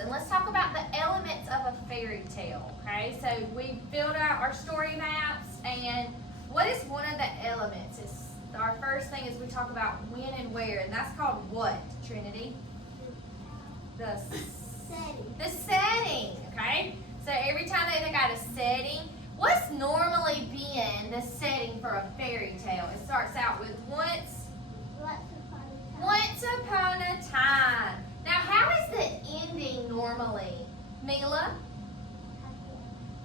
and let's talk about the elements of a fairy tale, okay? So we filled out our story maps, and what is one of the elements? Our first thing is we talk about when and where, and that's called what, Trinity? The Setting. The setting, okay? So every time they got a setting, what's normally been the setting for a fairy tale? It starts out with once upon a time. Now, how is the ending normally? Mila?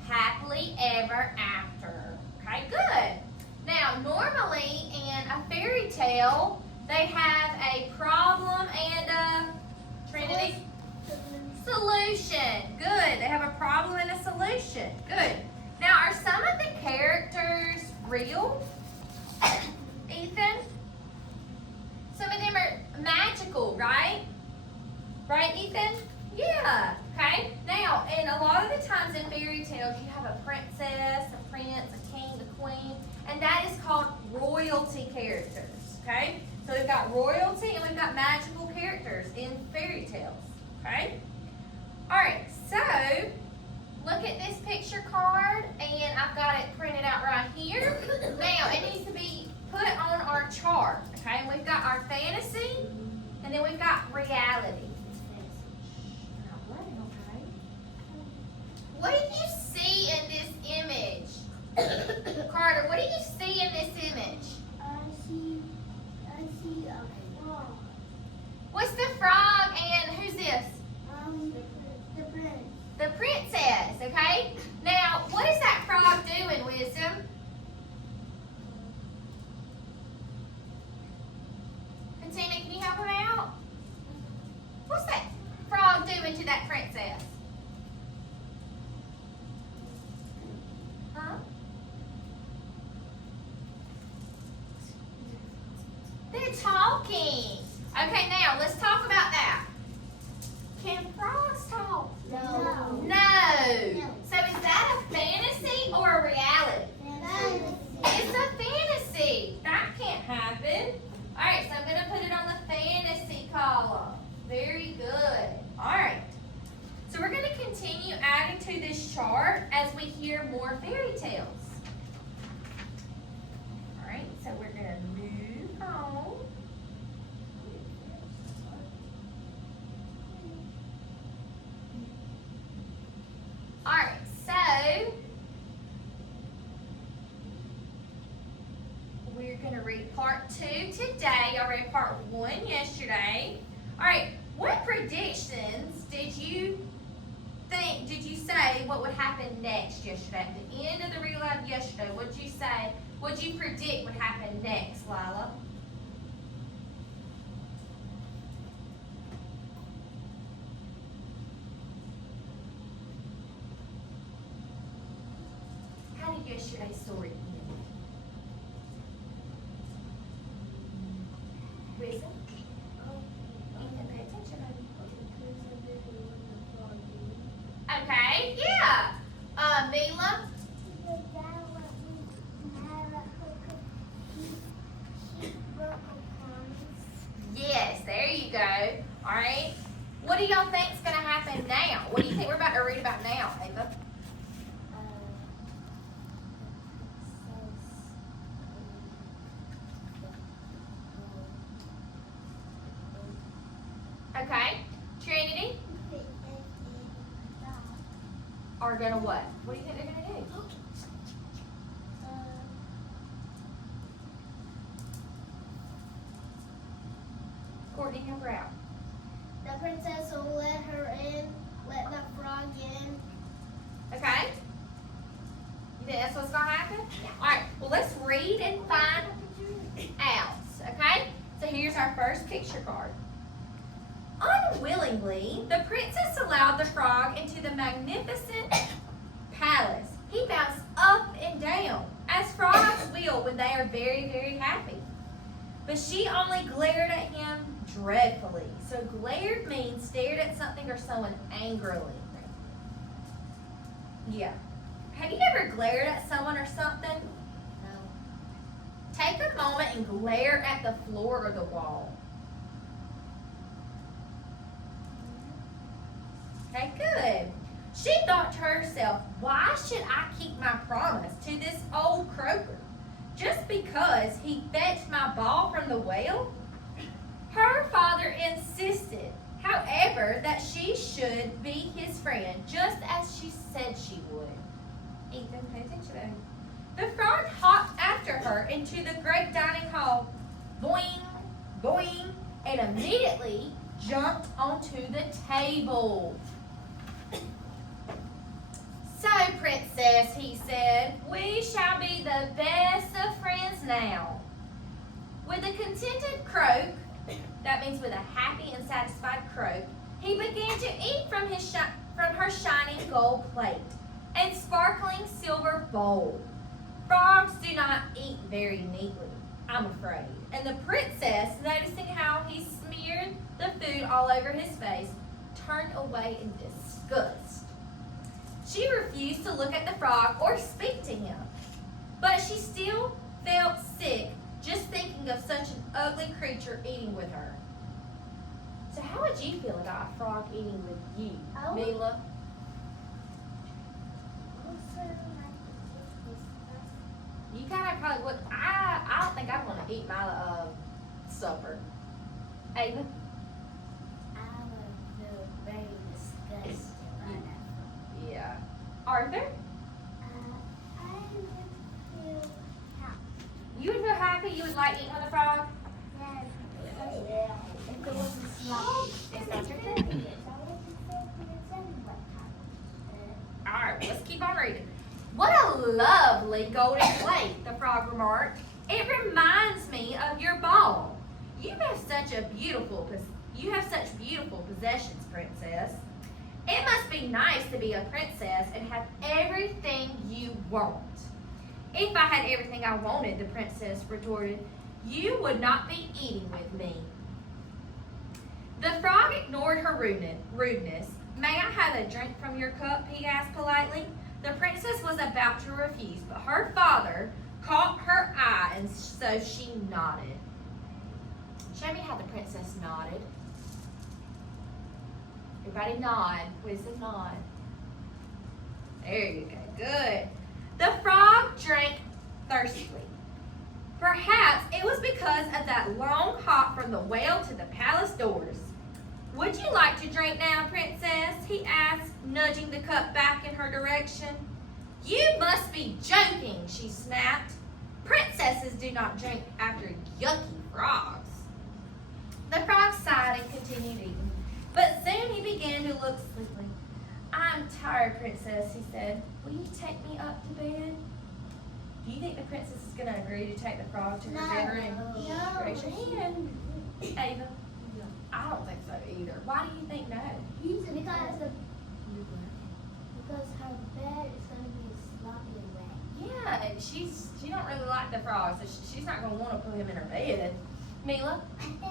Happily ever after. Okay, good. Now, normally in a fairy tale, they have a problem and a Trinity solution. Good. They have a problem and a solution. Good. Now, are some of the characters real? Ethan? Some of them are magical, right? Right, Ethan? Yeah. Okay. Now, and a lot of the times in fairy tales, you have a princess, a prince, a king, a queen, and that is called royalty characters. Okay. So we've got royalty and we've got magical characters in fairy tales. Okay. All right. So look at this picture card, and I've got it printed out right here. Now, it needs to be put on our chart. Okay. And we've got our fantasy, and then we've got reality. What do you see in this image? Carter, what do you see in this image? I see a frog. What's the frog and who's this? The prince. The princess, okay? Now, what is that frog doing, Wisdom? Katina, can you help him out? What's that frog doing to that princess? Huh? They're talking. Okay, now let's talk about that. Can frogs talk? No. No. So is that a fantasy or a reality? Fantasy. It's a fantasy. That can't happen. All right, so I'm going to put it on the fantasy column. Very good. All right. So we're going to continue adding to this chart as we hear more fairy tales. All right, so we're going to move on. All right, so we're going to read part 2 today. I read part 1 yesterday. All right, what predictions did you say what would happen next yesterday? At the end of the read aloud yesterday, what did you say? What did you predict would happen next, Lila? How did yesterday's story end? Wisdom? Ethan, pay attention, honey. Okay, yeah. Mila? Yes, there you go. All right. What do y'all think is going to happen now? What do you think we're about to read about now, Ava? Okay. Trinity? Are going to what? What do you think they're going to do? Courtney, help her out. The princess will let her in, let the frog in. Okay? You think that's what's going to happen? All right. Well, let's read and find out. Okay? So here's our first picture card. Unwillingly, the princess allowed the frog into the magnificent palace. He bounced up and down, as frogs will when they are very, very happy. But she only glared at him dreadfully. So glared means stared at something or someone angrily. Yeah. Have you ever glared at someone or something? No. Take a moment and glare at the floor or the wall. Okay, good. She thought to herself, why should I keep my promise to this old croaker? Just because he fetched my ball from the well? Her father insisted, however, that she should be his friend, just as she said she would. Ethan, pay attention. The frog hopped after her into the great dining hall, boing, boing, and immediately jumped onto the table. So, Princess, he said, we shall be the best of friends now. With a contented croak, that means with a happy and satisfied croak, he began to eat from her shining gold plate and sparkling silver bowl. Frogs do not eat very neatly, I'm afraid. And the princess, noticing how he smeared the food all over his face, turned away in disgust. She refused to look at the frog or speak to him, but she still felt sick just thinking of such an ugly creature eating with her. So how would you feel about a frog eating with you, Mila? You kind of probably would. I don't think I'd want to eat my supper. Ava? I would feel very disgusted by that. Yeah. Arthur? I would feel happy. You would feel happy? You would like eating with a frog? Yeah. If it wasn't sloppy. Is that your thing? Alright, let's keep on reading. What a lovely golden plate, the frog remarked. It reminds me of your ball. You have such beautiful possessions, princess. It must be nice to be a princess and have everything you want. If I had everything I wanted, the princess retorted, you would not be eating with me. The frog ignored her rudeness. May I have a drink from your cup? He asked politely. The princess was about to refuse, but her father caught her eye, and so she nodded. Show me how the princess nodded. Everybody nod. What is the nod? There you go. Good. The frog drank thirstily. Perhaps it was because of that long hop from the well to the palace doors. Would you like to drink now, princess? He asked, nudging the cup back in her direction. You must be joking, she snapped. Princesses do not drink after yucky frogs. The frog sighed and continued eating, but soon he began to look sleepy. I'm tired, princess, he said. Will you take me up to bed? Do you think the princess is going to agree to take the frog to her bedroom? No. Raise your hand. Ava? I don't think so either. Why do you think no? Because her bed is going to be sloppy and wet. Yeah, and she don't really like the frog, so she's not going to want to put him in her bed. Mila? I think he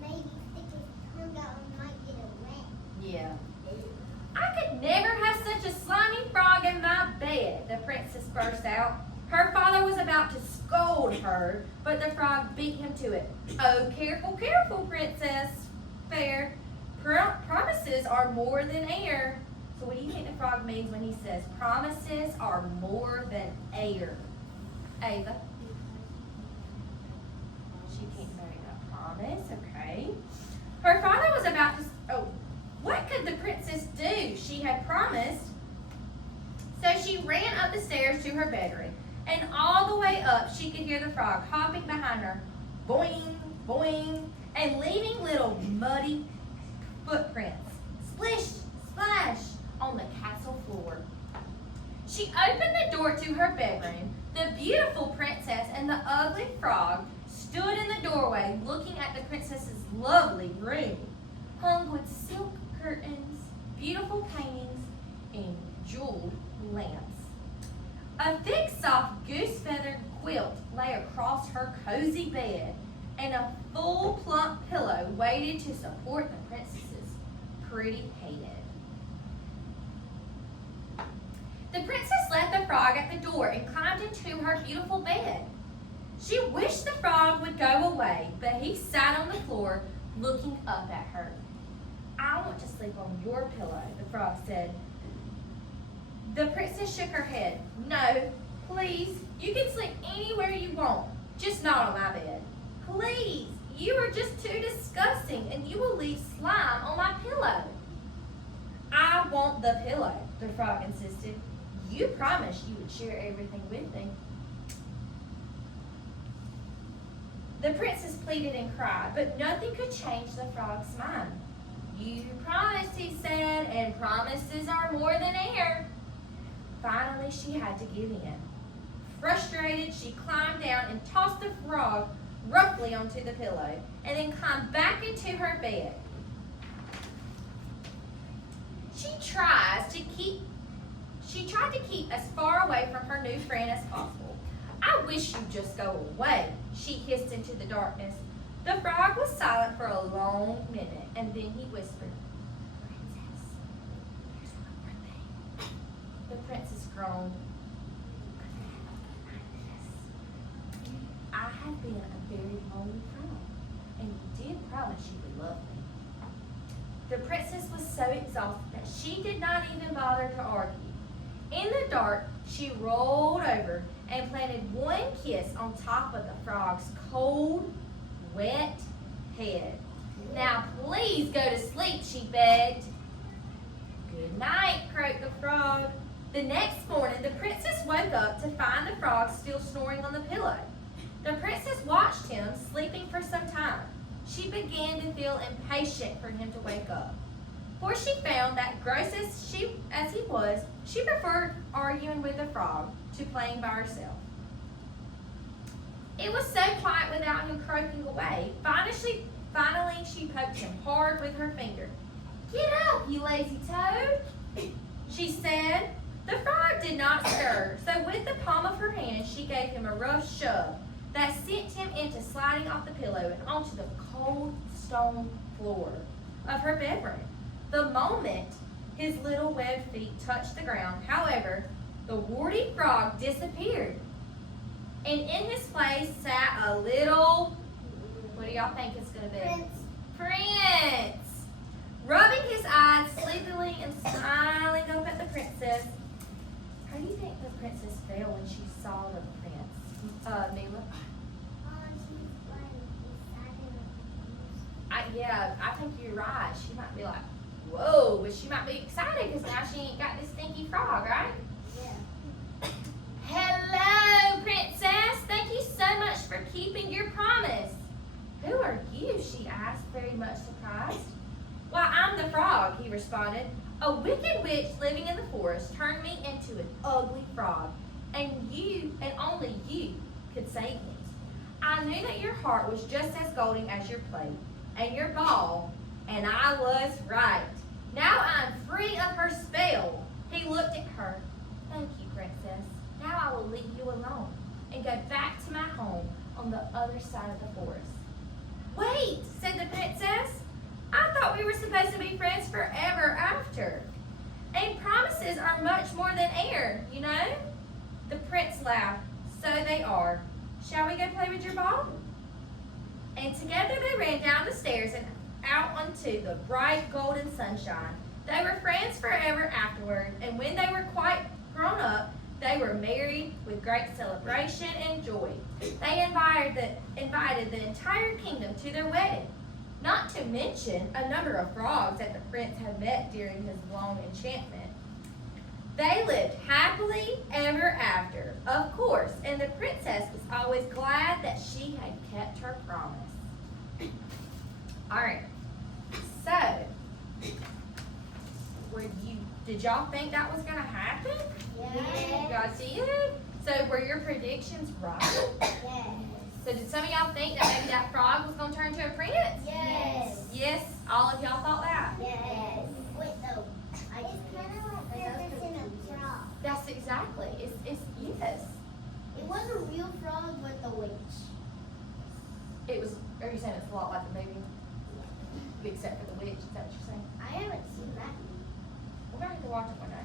maybe stick his tongue out and might get it wet. Yeah. I could never have such a slimy frog in my bed, the princess burst out. Her father was about to scold her, but the frog beat him to it. Oh, careful, careful, Princess Fair. Promises are more than air. So what do you think the frog means when he says promises are more than air? Ava? She can't make a promise, okay. Her father was about to, what could the princess do? She had promised. So she ran up the stairs to her bedroom, and all the way up she could hear the frog hopping behind her, boing, boing, and leaving little muddy footprints, splish, splash, on the castle floor. She opened the door to her bedroom. The beautiful princess and the ugly frog stood in the doorway looking at the princess's lovely room, hung with silk curtains, beautiful paintings, and jeweled lamps. A thick, soft goose-feathered quilt lay across her cozy bed, and a full, plump pillow waited to support the princess's pretty head. The princess left the frog at the door and climbed into her beautiful bed. She wished the frog would go away, but he sat on the floor looking up at her. I want to sleep on your pillow, the frog said. The princess shook her head. No, please, you can sleep anywhere you want, just not on my bed. Please, you are just too disgusting and you will leave slime on my pillow. I want the pillow, the frog insisted. You promised you would share everything with me. The princess pleaded and cried, but nothing could change the frog's mind. You promised, he said, and promises are more than air. Finally, she had to give in. Frustrated, she climbed down and tossed the frog roughly onto the pillow, and then climbed back into her bed. She tried to keep as far away from her new friend as possible. I wish you'd just go away, she hissed into the darkness. The frog was silent for a long minute, and then he whispered, Princess, here's one more thing. The princess groaned. I have been a very lonely frog, and you did promise you would love me. The princess was so exhausted that she did not even bother to argue. In the dark, she rolled over and planted one kiss on top of the frog's cold, wet head. Now please go to sleep, she begged. Good night, croaked the frog. The next morning, the princess woke up to find the frog still snoring on the pillow. The princess watched him sleeping for some time. She began to feel impatient for him to wake up, for she found that gross as he was, she preferred arguing with the frog to playing by herself. It was so quiet without him croaking away. Finally, she poked him hard with her finger. Get up, you lazy toad, she said. The frog did not stir, so with the palm of her hand, she gave him a rough shove that sent him into sliding off the pillow and onto the cold stone floor of her bedroom. The moment his little webbed feet touched the ground, however, the warty frog disappeared. And in his place sat a little, what do y'all think it's going to be? Prince. Rubbing his eyes sleepily and smiling up at the princess. How do you think the princess felt when she saw the prince, Mila? I think you're right. She might be like, whoa, but she might be excited because now she ain't got this stinky frog, right? Yeah. Hello, princess. Thank you so much for keeping your promise. Who are you? She asked, very much surprised. Why, I'm the frog, he responded. A wicked witch living in the forest turned me into an ugly frog, and you, and only you, could save me. I knew that your heart was just as golden as your plate and your ball, and I was right. Now I'm free of her spell. He looked at her. Thank you, princess. Now I will leave you alone and go back to my home on the other side of the forest. Wait, said the princess. I thought we were supposed to be friends forever after. And promises are much more than air, you know? The prince laughed. So they are. Shall we go play with your ball? And together they ran down the stairs and out onto the bright golden sunshine. They were friends forever afterward, and when they were quite grown up, they were married with great celebration and joy. They invited the entire kingdom to their wedding, not to mention a number of frogs that the prince had met during his long enchantment. They lived happily ever after, of course, and the princess was always glad that she had kept her promise. All right, so did y'all think that was going to happen? Yes. Y'all see it? So were your predictions right? Yes. So did some of y'all think that maybe that frog was going to turn into a prince? Yes. Yes, all of y'all thought that? Yes. Wait, though. It's kind of like purpose in a frog. That's exactly. It's yes. It was a real frog with a witch. It was. Are you saying it's a lot like the movie, except for the witch? Is that what you're saying? I haven't seen that. We're gonna have to watch it one day.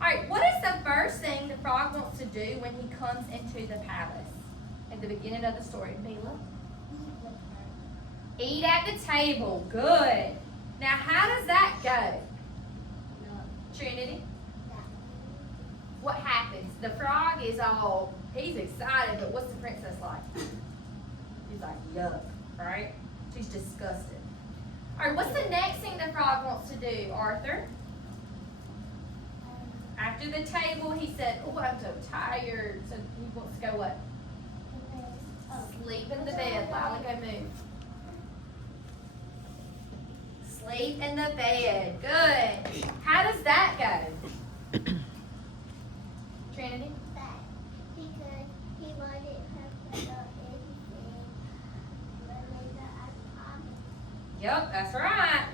All right. What is the first thing the frog wants to do when he comes into the palace at the beginning of the story, Mila? Eat at the table. Good. Now, how does that go? Trinity? What happens? The frog is all, he's excited, but what's the princess like? He's like, yuck, right? She's disgusted. All right, what's the next thing the frog wants to do, Arthur? After the table, he said, oh, I'm so tired. So he wants to go what? Sleep in the bed. Lila, go move. Sleep in the bed. Good. How does that go? Trinity? Because he wanted her to know anything. Yep, that's right.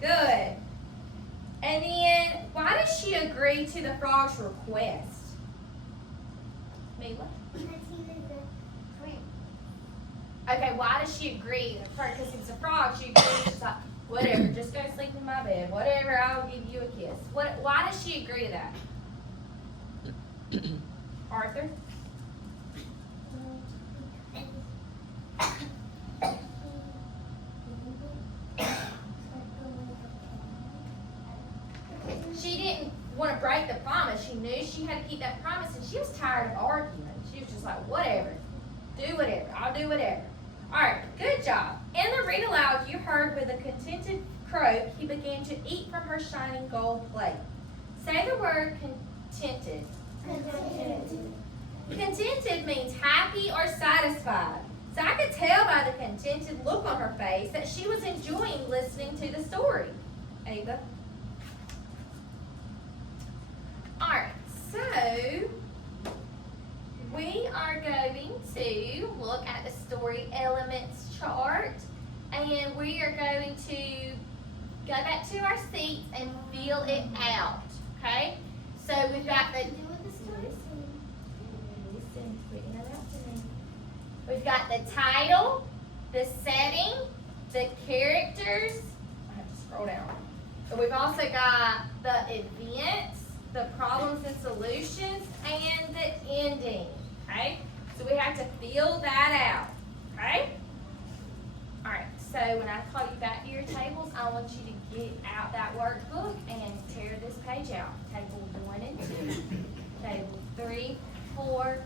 Good. And then, why does she agree to the frog's request? Mila? Because he was a prince. Okay, why does she agree? Because he's a frog, she agrees. She's like, whatever, just go sleep in my bed. Whatever, I'll give you a kiss. Why does she agree to that? Arthur? She didn't want to break the promise. She knew she had to keep that promise, and she was tired of arguing. She was just like, whatever. Do whatever. I'll do whatever. All right, good job. In the read aloud, you heard with a contented croak, he began to eat from her shining gold plate. Say the word contented. Contented means happy or satisfied. So I could tell by the contented look on her face that she was enjoying listening to the story. Ava? Alright, so we are going to look at the story elements chart, and we are going to go back to our seats and fill it out, okay? So we've got the we've got the title, the setting, the characters. I have to scroll down. But we've also got the events, the problems and solutions, and the ending. Okay? So we have to fill that out. Okay? Alright, so when I call you back to your tables, I want you to get out that workbook and tear this page out. Table 1 and 2. Table 3, 4,